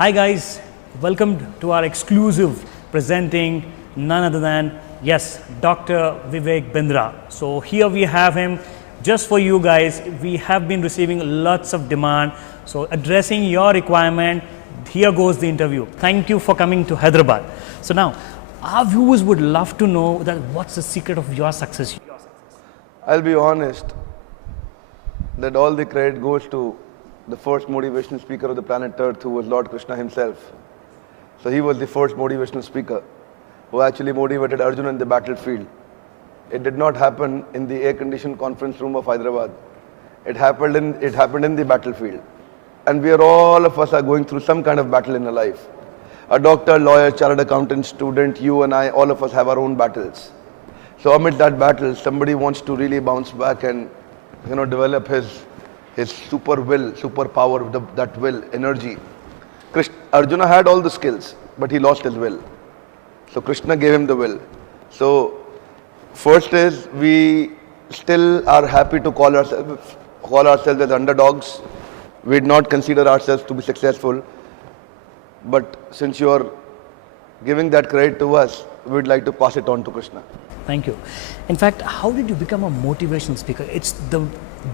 Hi guys, welcome to our exclusive presenting none other than, yes, Dr. Vivek Bindra. So here we have him just for you guys. We have been receiving lots of demand. So addressing your requirement, here goes the interview. Thank you for coming to Hyderabad. So now, our viewers would love to know that what's the secret of your success? I'll be honest that all the credit goes to the first motivational speaker of the planet Earth, who was Lord Krishna himself. So he was the first motivational speaker who actually motivated Arjuna in the battlefield. It did not happen in the air-conditioned conference room of Hyderabad. It happened in the battlefield. And all of us are going through some kind of battle in our life. A doctor, lawyer, chartered accountant, student, you and I, all of us have our own battles. So amid that battle, somebody wants to really bounce back and develop his super will, superpower, that will, energy. Arjuna had all the skills, but he lost his will. So Krishna gave him the will. So first is, we still are happy to call ourselves as underdogs. We did not consider ourselves to be successful. But since you are giving that credit to us, we'd like to pass it on to Krishna. Thank you. In fact, how did you become a motivational speaker? It's the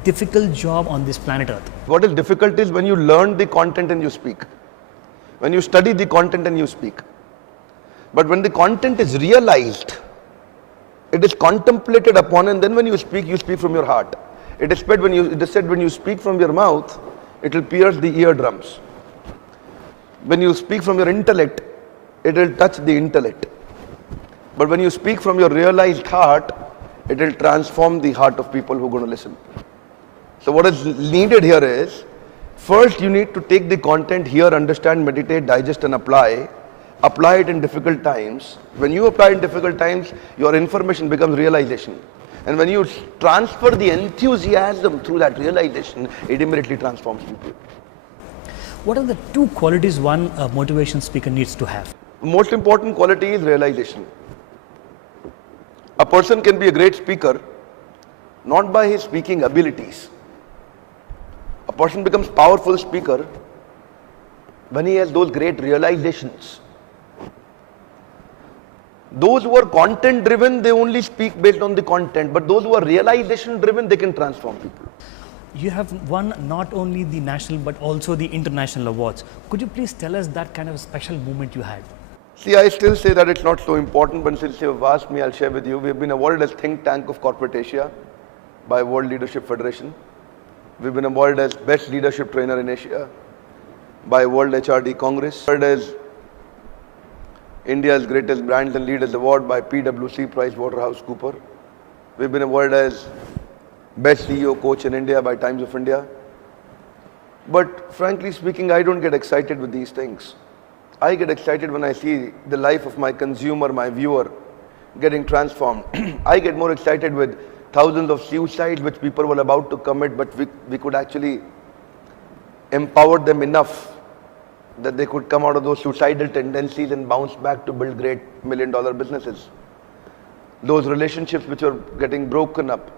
difficult job on this planet Earth. What is difficult is when you learn the content and you speak. When you study the content and you speak. But when the content is realized, it is contemplated upon, and then when you speak from your heart. It is said when you speak from your mouth, it will pierce the eardrums. When you speak from your intellect, it will touch the intellect. But when you speak from your realized heart, it will transform the heart of people who are going to listen. So what is needed here is, first you need to take the content here, understand, meditate, digest and apply it in difficult times. When you apply in difficult times, your information becomes realization. And when you transfer the enthusiasm through that realization, it immediately transforms people. What are the two qualities one motivation speaker needs to have? Most important quality is realization. A person can be a great speaker not by his speaking abilities. A person becomes powerful speaker when he has those great realizations. Those who are content driven, they only speak based on the content, but those who are realization driven, they can transform people. You have won not only the national but also the international awards. Could you please tell us that kind of special moment you had? See, I still say that it's not so important, but since you have asked me, I'll share with you. We've been awarded as Think Tank of Corporate Asia by World Leadership Federation. We've been awarded as Best Leadership Trainer in Asia by World HRD Congress. Awarded as India's Greatest Brands and Leaders Award by PwC PricewaterhouseCoopers. We've been awarded as Best CEO Coach in India by Times of India. But frankly speaking, I don't get excited with these things. I get excited when I see the life of my consumer, my viewer, getting transformed. I get more excited with thousands of suicides which people were about to commit, but we could actually empower them enough that they could come out of those suicidal tendencies and bounce back to build great million-dollar businesses. Those relationships which are getting broken up,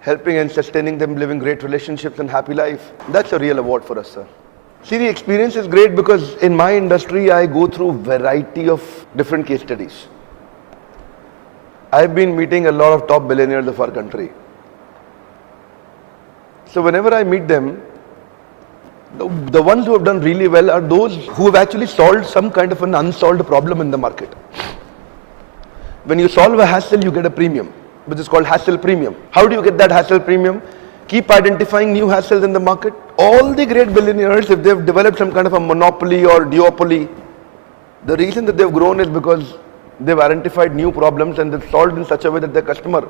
helping and sustaining them, living great relationships and happy life. That's a real award for us, sir. See, the experience is great because in my industry, I go through a variety of different case studies. I've been meeting a lot of top billionaires of our country. So whenever I meet them, the ones who have done really well are those who have actually solved some kind of an unsolved problem in the market. When you solve a hassle, you get a premium, which is called hassle premium. How do you get that hassle premium? Keep identifying new hassles in the market. All the great billionaires, if they've developed some kind of a monopoly or duopoly, the reason that they've grown is because they've identified new problems and they've solved in such a way that their customer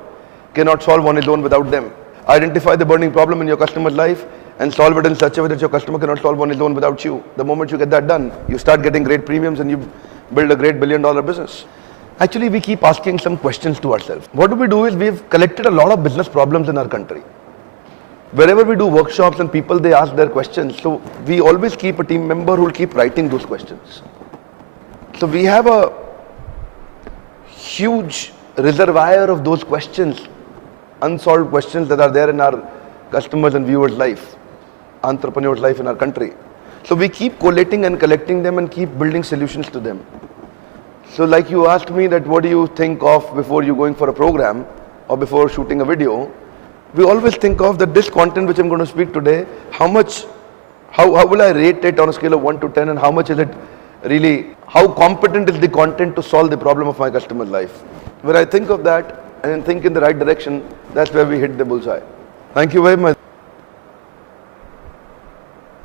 cannot solve on his own without them. Identify the burning problem in your customer's life and solve it in such a way that your customer cannot solve on his own without you. The moment you get that done, you start getting great premiums and you build a great billion-dollar business. Actually, we keep asking some questions to ourselves. What we do is we've collected a lot of business problems in our country. Wherever we do workshops and people, they ask their questions. So we always keep a team member who will keep writing those questions. So we have a huge reservoir of those questions, unsolved questions that are there in our customers and viewers' life, entrepreneurs' life in our country. So we keep collating and collecting them and keep building solutions to them. So like you asked me that what do you think of before you going for a program or before shooting a video, we always think of that this content which I'm going to speak today, how will I rate it on a scale of 1 to 10 and how much is it really, how competent is the content to solve the problem of my customer's life. When I think of that and think in the right direction, that's where we hit the bullseye. Thank you very much.